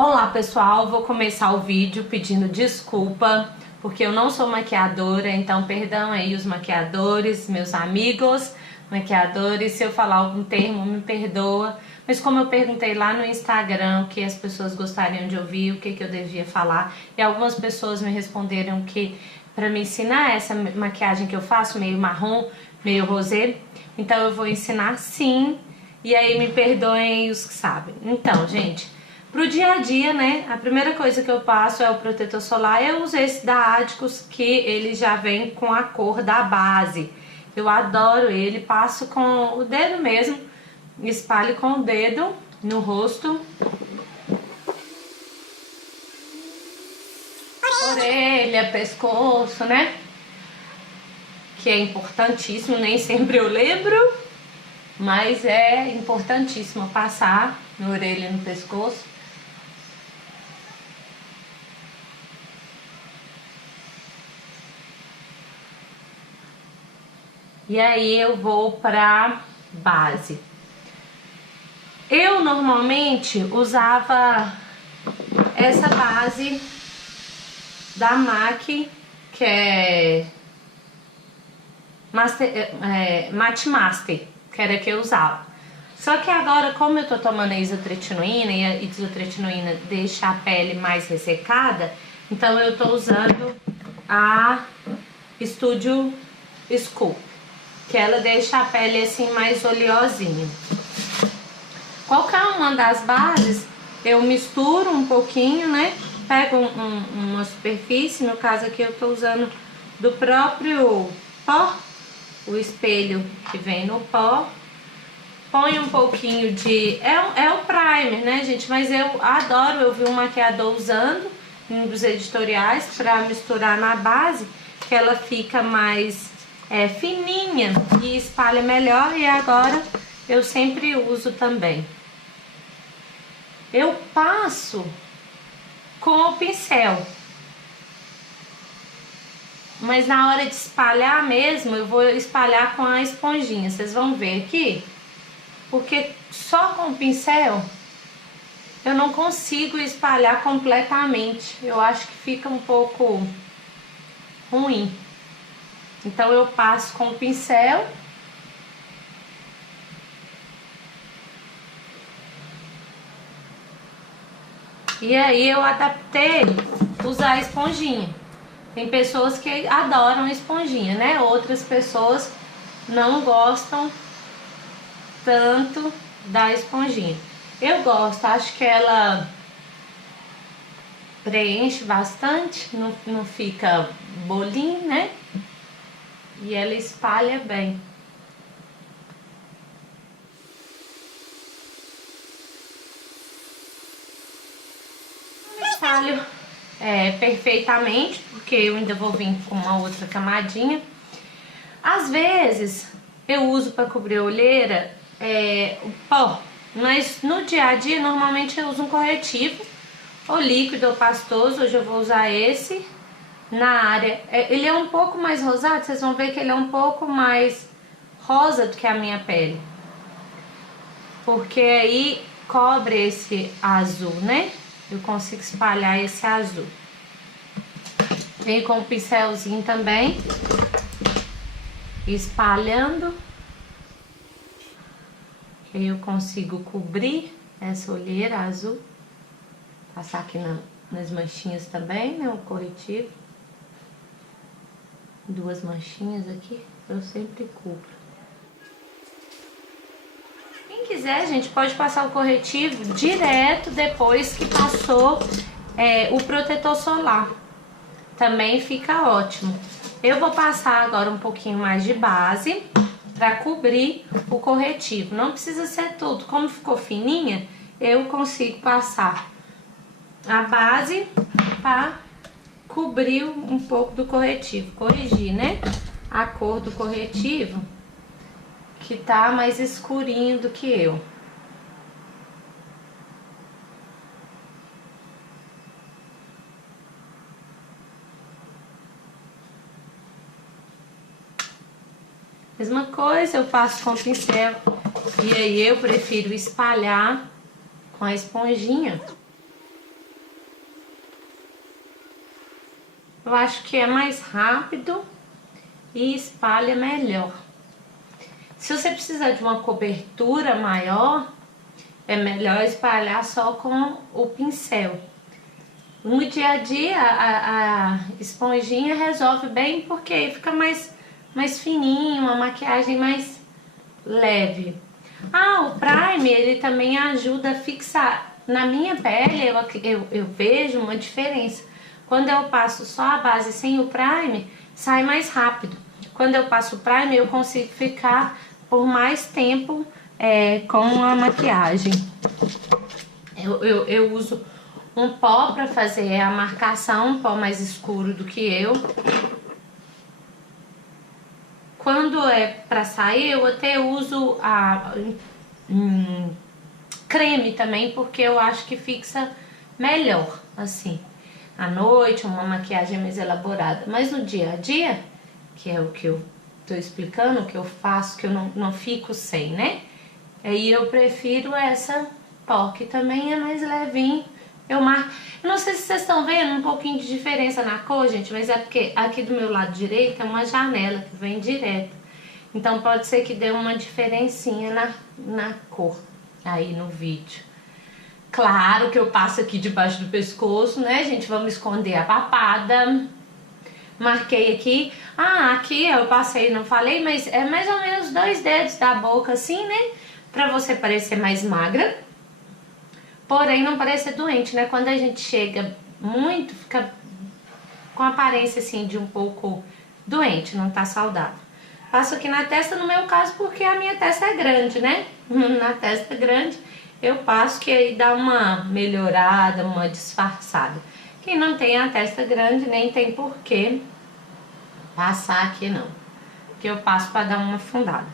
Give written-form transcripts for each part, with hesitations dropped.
Olá pessoal, vou começar o vídeo pedindo desculpa porque eu não sou maquiadora, então perdão aí os maquiadores, meus amigos maquiadores, se eu falar algum termo me perdoa, mas como eu perguntei lá no Instagram o que as pessoas gostariam de ouvir, o que eu devia falar, e algumas pessoas me responderam que para me ensinar essa maquiagem que eu faço, meio marrom, meio rosé, então eu vou ensinar sim, e aí me perdoem os que sabem. Então, gente, pro dia a dia, né, a primeira coisa que eu passo é o protetor solar. Eu uso esse da Adicus, que ele já vem com a cor da base. Eu adoro ele, passo com o dedo mesmo, espalho com o dedo no rosto. Orelha, pescoço, né, que é importantíssimo, nem sempre eu lembro, mas é importantíssimo passar na orelha e no pescoço. E aí eu vou pra base. Eu normalmente usava essa base da MAC, que é Matte Master, que era a que eu usava. Só que agora, como eu tô tomando a isotretinoína, e a isotretinoína deixa a pele mais ressecada, então eu tô usando a Studio Scoop, que ela deixa a pele assim mais oleosinha. Qualquer uma das bases eu misturo um pouquinho, né? Pego uma superfície, no caso aqui eu tô usando do próprio pó, o espelho que vem no pó. Põe um pouquinho de... É o primer, né, gente? Mas eu adoro, eu vi um maquiador usando em um dos editoriais pra misturar na base, que ela fica mais fininha e espalha melhor, e agora eu sempre uso também. Eu passo com o pincel, mas na hora de espalhar mesmo, eu vou espalhar com a esponjinha, vocês vão ver aqui, porque só com o pincel eu não consigo espalhar completamente, eu acho que fica um pouco ruim. Então eu passo com o pincel e aí eu adaptei usar a esponjinha. Tem pessoas que adoram esponjinha, né? Outras pessoas não gostam tanto da esponjinha. Eu gosto, acho que ela preenche bastante, não fica bolinho, né? E ela espalha bem. Eu espalho perfeitamente, porque eu ainda vou vir com uma outra camadinha. Às vezes eu uso para cobrir a olheira o pó, mas no dia a dia normalmente eu uso um corretivo, ou líquido ou pastoso. Hoje eu vou usar esse. Na área, ele é um pouco mais rosado, vocês vão ver que ele é um pouco mais rosa do que a minha pele, porque aí cobre esse azul, né? Eu consigo espalhar esse azul. Venho com o pincelzinho também, espalhando, aí eu consigo cobrir essa olheira azul. Passar aqui nas manchinhas também, né? O corretivo. Duas manchinhas aqui, eu sempre cubro. Quem quiser, gente, pode passar o corretivo direto depois que passou o protetor solar. Também fica ótimo. Eu vou passar agora um pouquinho mais de base para cobrir o corretivo. Não precisa ser tudo. Como ficou fininha, eu consigo passar a base para cobrir um pouco do corretivo, corrigir, né, a cor do corretivo, que tá mais escurinho do que eu. Mesma coisa, eu passo com o pincel, e aí eu prefiro espalhar com a esponjinha. Eu acho que é mais rápido e espalha melhor. Se você precisar de uma cobertura maior, é melhor espalhar só com o pincel. No dia a dia, a esponjinha resolve bem, porque aí fica mais fininho, uma maquiagem mais leve. O primer, ele também ajuda a fixar. Na minha pele, eu vejo uma diferença. Quando eu passo só a base sem o primer, sai mais rápido. Quando eu passo o primer, eu consigo ficar por mais tempo com a maquiagem. Eu uso um pó para fazer a marcação, um pó mais escuro do que eu. Quando é para sair, eu até uso creme também, porque eu acho que fixa melhor, assim. À noite, uma maquiagem mais elaborada. Mas no dia a dia, que é o que eu tô explicando, o que eu faço, que eu não fico sem, né? Aí eu prefiro essa pó, que também é mais levinho. Eu não sei se vocês estão vendo um pouquinho de diferença na cor, gente, mas é porque aqui do meu lado direito é uma janela que vem direto. Então pode ser que dê uma diferencinha na cor aí no vídeo. Claro que eu passo aqui debaixo do pescoço, né, gente? Vamos esconder a papada. Marquei aqui. Aqui eu passei, não falei, mas é mais ou menos 2 dedos da boca, assim, né? Pra você parecer mais magra. Porém, não parecer doente, né? Quando a gente chega muito, fica com aparência, assim, de um pouco doente, não tá saudável. Passo aqui na testa, no meu caso, porque a minha testa é grande, né? Na testa grande, eu passo que aí dá uma melhorada, uma disfarçada. Quem não tem a testa grande, nem tem por que passar aqui, não. Que eu passo pra dar uma afundada.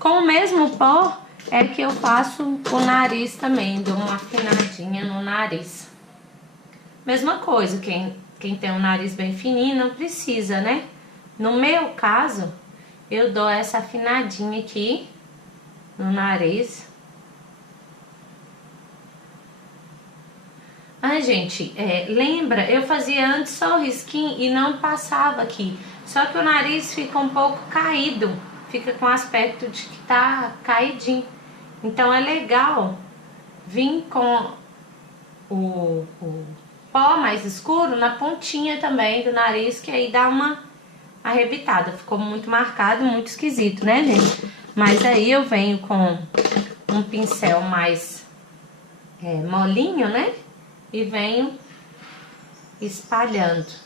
Com o mesmo pó, é que eu faço o nariz também, dou uma afinadinha no nariz. Mesma coisa, quem tem um nariz bem fininho não precisa, né? No meu caso, eu dou essa afinadinha aqui no nariz. Gente, lembra? Eu fazia antes só o risquinho e não passava aqui. Só que o nariz fica um pouco caído, fica com aspecto de que tá caidinho. Então é legal vir com o pó mais escuro na pontinha também do nariz, que aí dá uma arrebitada. Ficou muito marcado, muito esquisito, né, gente? Mas aí eu venho com um pincel mais molinho, né? E venho espalhando.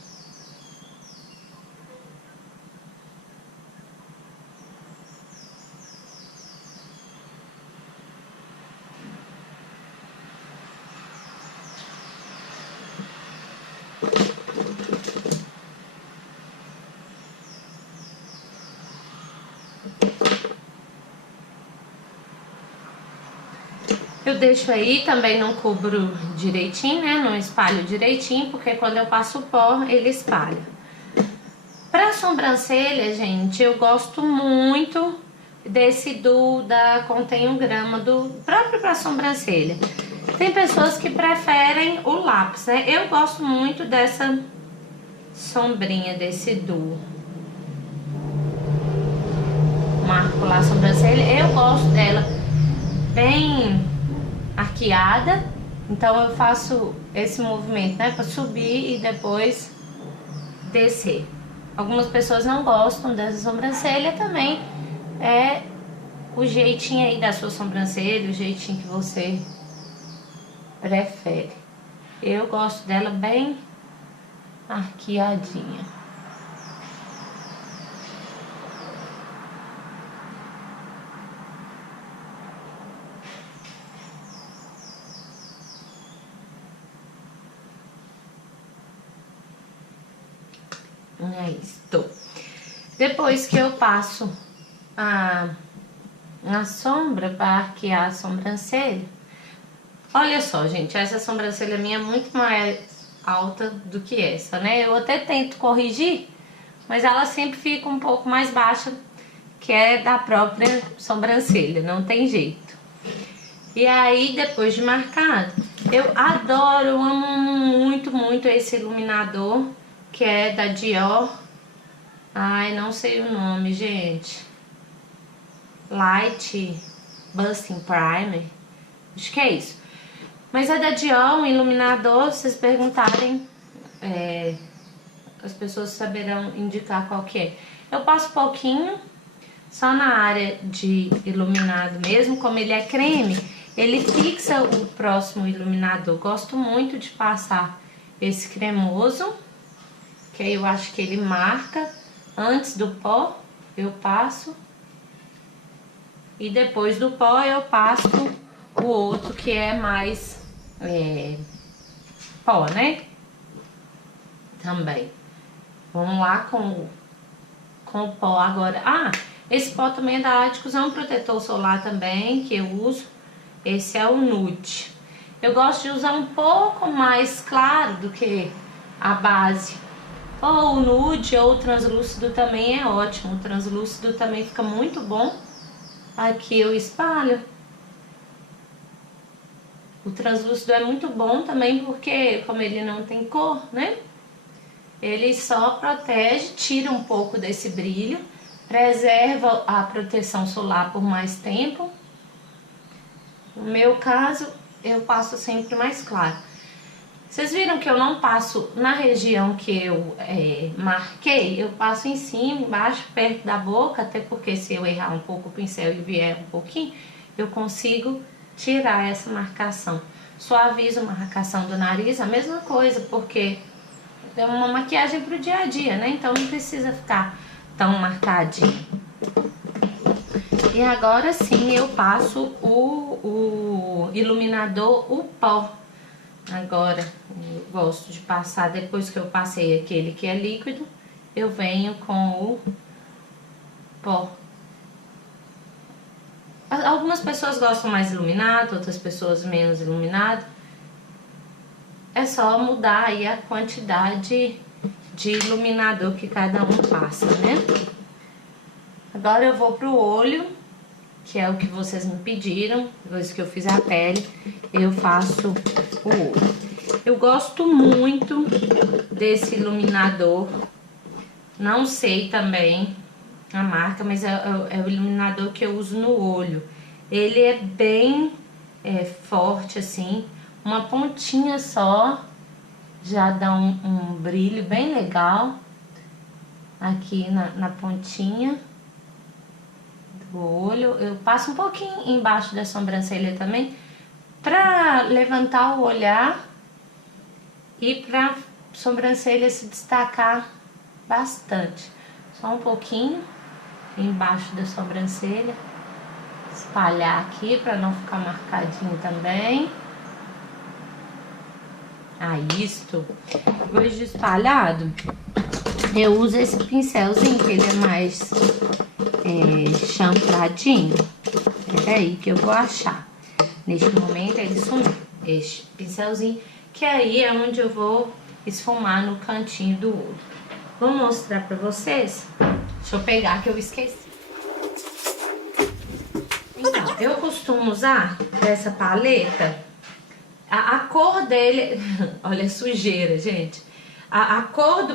Eu deixo aí, também não cubro direitinho, né? Não espalho direitinho, porque quando eu passo o pó, ele espalha. Pra sobrancelha, gente, eu gosto muito desse da Contém 1 grama, do próprio pra sobrancelha. Tem pessoas que preferem o lápis, né? Eu gosto muito dessa sombrinha, desse duo. Marco lá a sobrancelha, eu gosto dela bem arqueada, então eu faço esse movimento, né, para subir e depois descer. Algumas pessoas não gostam dessa sobrancelha, também é o jeitinho aí da sua sobrancelha, o jeitinho que você prefere. Eu gosto dela bem arqueadinha. É isto. Depois que eu passo a sombra para arquear a sobrancelha, olha só, gente, essa sobrancelha minha é muito mais alta do que essa, né? Eu até tento corrigir, mas ela sempre fica um pouco mais baixa, que é da própria sobrancelha, não tem jeito. E aí, depois de marcado, eu adoro, eu amo muito, muito esse iluminador que é da Dior. Ai, não sei o nome, gente. Light Busting Primer. Acho que é isso. Mas é da Dior, um iluminador. Se vocês perguntarem, as pessoas saberão indicar qual que é. Eu passo pouquinho, só na área de iluminado mesmo. Como ele é creme, ele fixa o próximo iluminador. Gosto muito de passar esse cremoso, que aí eu acho que ele marca. Antes do pó, eu passo. E depois do pó, eu passo o outro, que é mais pó, né? Também. Vamos lá com o pó agora. Ah, esse pó também é da Áticos, é um protetor solar também, que eu uso. Esse é o nude. Eu gosto de usar um pouco mais claro do que a base. Ou o nude ou o translúcido também é ótimo. O translúcido também fica muito bom. Aqui eu espalho. O translúcido é muito bom também porque, como ele não tem cor, né? Ele só protege, tira um pouco desse brilho, preserva a proteção solar por mais tempo. No meu caso, eu passo sempre mais claro. Vocês viram que eu não passo na região que eu marquei, eu passo em cima, embaixo, perto da boca, até porque se eu errar um pouco o pincel e vier um pouquinho, eu consigo tirar essa marcação. Suavizo a marcação do nariz, a mesma coisa, porque é uma maquiagem pro dia a dia, né? Então não precisa ficar tão marcadinho. E agora sim eu passo o iluminador, o pó. Agora, eu gosto de passar, depois que eu passei aquele que é líquido, eu venho com o pó. Algumas pessoas gostam mais iluminado, outras pessoas menos iluminado. É só mudar aí a quantidade de iluminador que cada um passa, né? Agora eu vou pro olho, que é o que vocês me pediram. Depois que eu fiz a pele, eu faço o olho. Eu gosto muito desse iluminador. Não sei também a marca, mas é o iluminador que eu uso no olho. Ele é bem forte assim. Uma pontinha só já dá um brilho bem legal aqui na pontinha do olho. Eu passo um pouquinho embaixo da sobrancelha também, pra levantar o olhar e pra sobrancelha se destacar bastante. Só um pouquinho embaixo da sobrancelha, espalhar aqui pra não ficar marcadinho também. Isto. Depois de espalhado, eu uso esse pincelzinho, que ele é mais chanfradinho. Peraí que eu vou achar. Neste momento ele sumiu. Este pincelzinho, que aí é onde eu vou esfumar no cantinho do olho. Vou mostrar pra vocês. Deixa eu pegar que eu esqueci. Então, eu costumo usar essa paleta. A cor dele, olha a sujeira, gente. A cor da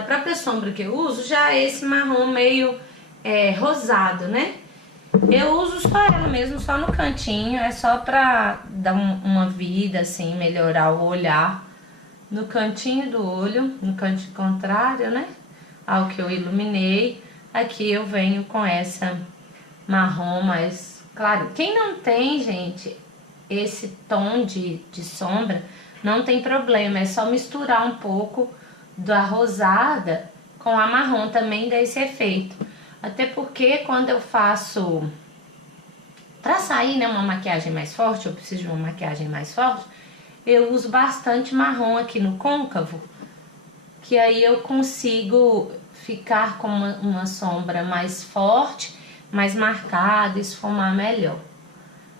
própria sombra que eu uso já é esse marrom meio rosado, né? Eu uso só ela mesmo, só no cantinho. É só pra dar uma vida, assim, melhorar o olhar. No cantinho do olho, no canto contrário, né? Ao que eu iluminei. Aqui eu venho com essa marrom mais claro. Quem não tem, gente, esse tom de sombra, não tem problema, é só misturar um pouco da rosada com a marrom, também dá esse efeito. Até porque quando eu faço pra sair, né, uma maquiagem mais forte, eu preciso de uma maquiagem mais forte, eu uso bastante marrom aqui no côncavo, que aí eu consigo ficar com uma sombra mais forte, mais marcada, esfumar melhor.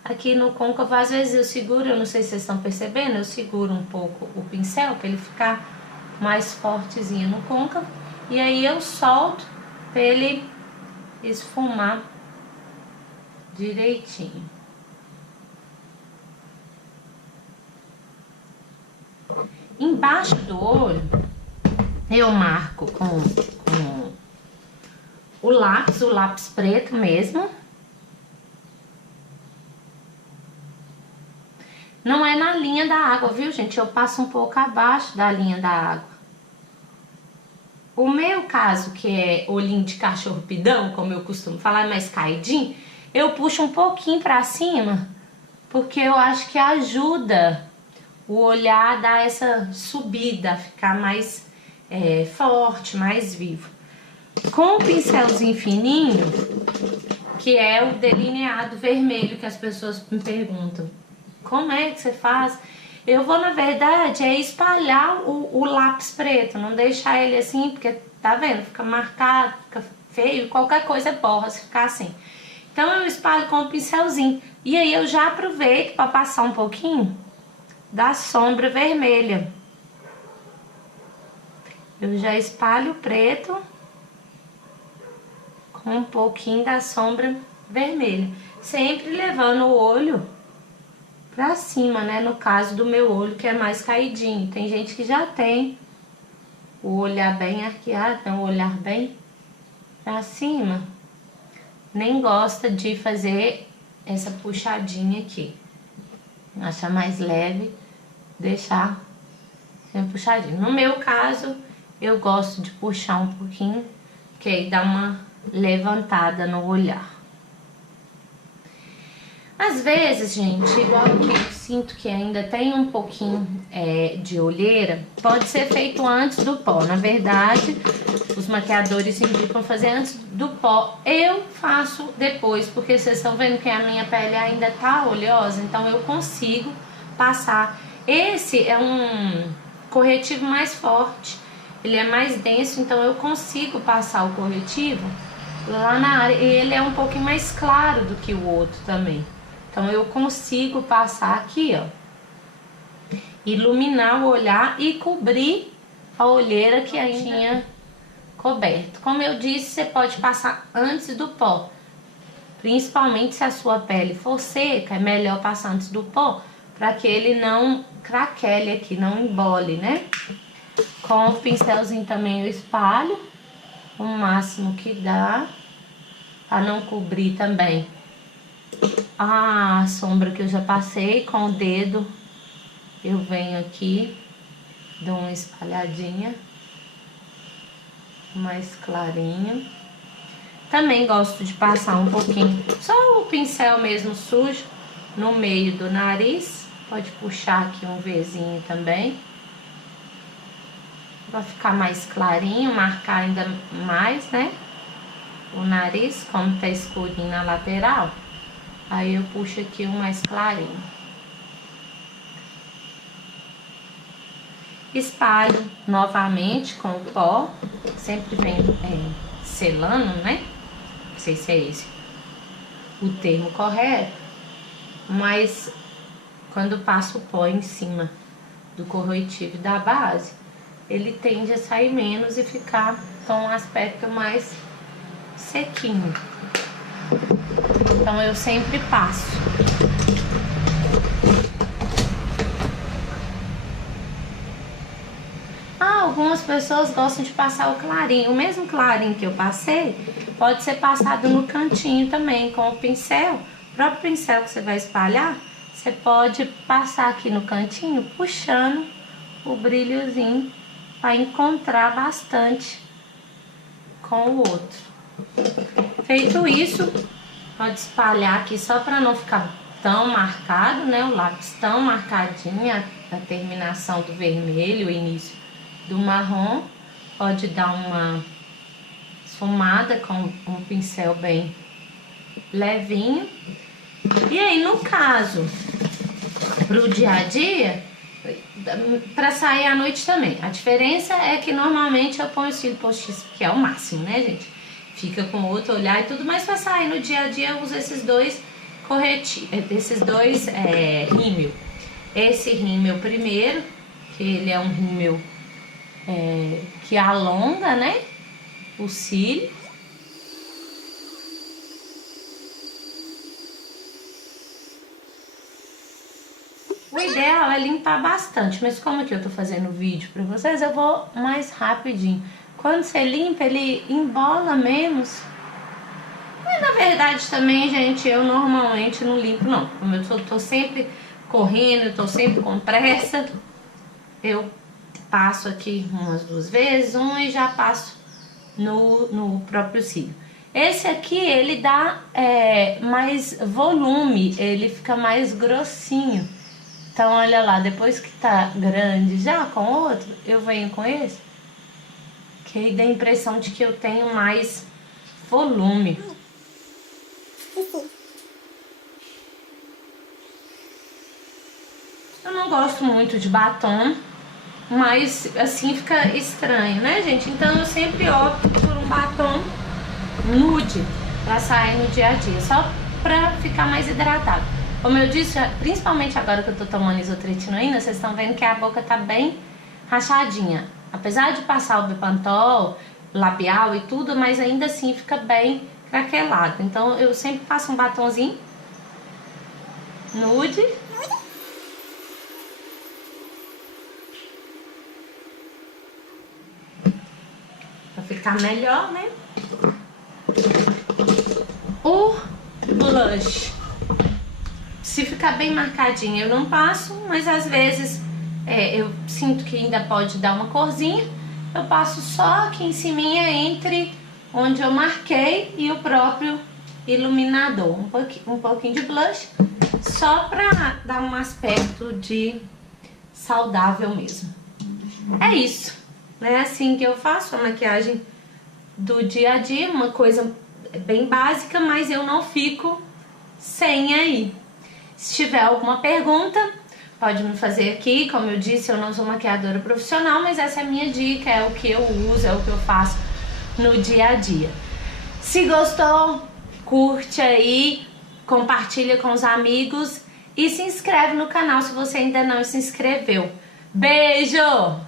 Aqui no côncavo, às vezes eu seguro, eu não sei se vocês estão percebendo, eu seguro um pouco o pincel para ele ficar mais fortezinho no côncavo. E aí eu solto para ele esfumar direitinho. Embaixo do olho, eu marco com o lápis preto mesmo. Não é na linha da água, viu, gente? Eu passo um pouco abaixo da linha da água. O meu caso, que é olhinho de cachorro pidão, como eu costumo falar, mais caidinho, eu puxo um pouquinho pra cima, porque eu acho que ajuda o olhar a dar essa subida, a ficar mais forte, mais vivo. Com o pincelzinho fininho, que é o delineado vermelho que as pessoas me perguntam, como é que você faz? Eu vou, na verdade, espalhar o lápis preto, não deixar ele assim, porque, tá vendo? Fica marcado, fica feio, qualquer coisa borra se ficar assim. Então eu espalho com o pincelzinho. E aí eu já aproveito para passar um pouquinho da sombra vermelha. Eu já espalho o preto com um pouquinho da sombra vermelha. Sempre levando o olho pra cima, né? No caso do meu olho, que é mais caidinho. Tem gente que já tem o olhar bem arqueado, né? O olhar bem pra cima. Nem gosta de fazer essa puxadinha aqui. Acha mais leve deixar sem puxadinho. No meu caso, eu gosto de puxar um pouquinho, que aí dá uma levantada no olhar. Às vezes, gente, igual aqui eu sinto que ainda tem um pouquinho de olheira, pode ser feito antes do pó. Na verdade, os maquiadores indicam fazer antes do pó. Eu faço depois, porque vocês estão vendo que a minha pele ainda tá oleosa, então eu consigo passar. Esse é um corretivo mais forte, ele é mais denso, então eu consigo passar o corretivo lá na área. E ele é um pouquinho mais claro do que o outro também. Então eu consigo passar aqui, ó, iluminar o olhar e cobrir a olheira que ainda tinha coberto. Como eu disse, você pode passar antes do pó. Principalmente se a sua pele for seca, é melhor passar antes do pó, para que ele não craquele aqui, não embole, né? Com o pincelzinho também eu espalho o máximo que dá, para não cobrir também a sombra que eu já passei. Com o dedo eu venho aqui, dou uma espalhadinha mais clarinho. Também gosto de passar um pouquinho, só o pincel mesmo sujo, no meio do nariz. Pode puxar aqui um Vzinho também, pra ficar mais clarinho, marcar ainda mais, né, o nariz, como tá escurinho na lateral. Aí eu puxo aqui um mais clarinho. Espalho novamente com o pó, sempre vem selando, né? Não sei se é esse o termo correto, mas quando passo o pó em cima do corretivo da base, ele tende a sair menos e ficar com um aspecto mais sequinho. Então eu sempre passo. Algumas pessoas gostam de passar o clarinho. O mesmo clarinho que eu passei pode ser passado no cantinho também com o pincel. O próprio pincel que você vai espalhar, você pode passar aqui no cantinho, puxando o brilhozinho para encontrar bastante com o outro. Feito isso, pode espalhar aqui só para não ficar tão marcado, né? O lápis tão marcadinho, a terminação do vermelho, o início do marrom. Pode dar uma esfumada com um pincel bem levinho. E aí, no caso, pro dia a dia, para sair à noite também. A diferença é que normalmente eu ponho o cílio postiço, que é o máximo, né, gente? Fica com outro olhar e tudo, mas para sair no dia a dia eu uso esses dois rímel. Esse rímel primeiro, que ele é um rímel que alonga, né, o cílio. O ideal é limpar bastante, mas como que eu tô fazendo vídeo pra vocês, eu vou mais rapidinho. Quando você limpa, ele embola menos. Mas na verdade também, gente, eu normalmente não limpo não. Como eu tô sempre correndo, eu tô sempre com pressa, eu passo aqui umas 2 vezes, e já passo no próprio cílio. Esse aqui, ele dá mais volume, ele fica mais grossinho. Então, olha lá, depois que tá grande já com outro, eu venho com esse, que aí dá a impressão de que eu tenho mais volume. Eu não gosto muito de batom, mas assim fica estranho, né, gente? Então eu sempre opto por um batom nude pra sair no dia a dia, só pra ficar mais hidratado. Como eu disse, principalmente agora que eu tô tomando isotretinoína, vocês estão vendo que a boca tá bem rachadinha. Apesar de passar o Bepantol, labial e tudo, mas ainda assim fica bem craquelado. Então eu sempre passo um batonzinho nude. Pra ficar melhor, né? O blush, se ficar bem marcadinho eu não passo, mas às vezes eu sinto que ainda pode dar uma corzinha, eu passo só aqui em ciminha entre onde eu marquei e o próprio iluminador, um pouquinho de blush, só pra dar um aspecto de saudável mesmo. É isso, é assim que eu faço a maquiagem do dia a dia, uma coisa bem básica, mas eu não fico sem aí. Se tiver alguma pergunta, pode me fazer aqui. Como eu disse, eu não sou maquiadora profissional, mas essa é a minha dica, é o que eu uso, é o que eu faço no dia a dia. Se gostou, curte aí, compartilha com os amigos e se inscreve no canal se você ainda não se inscreveu. Beijo!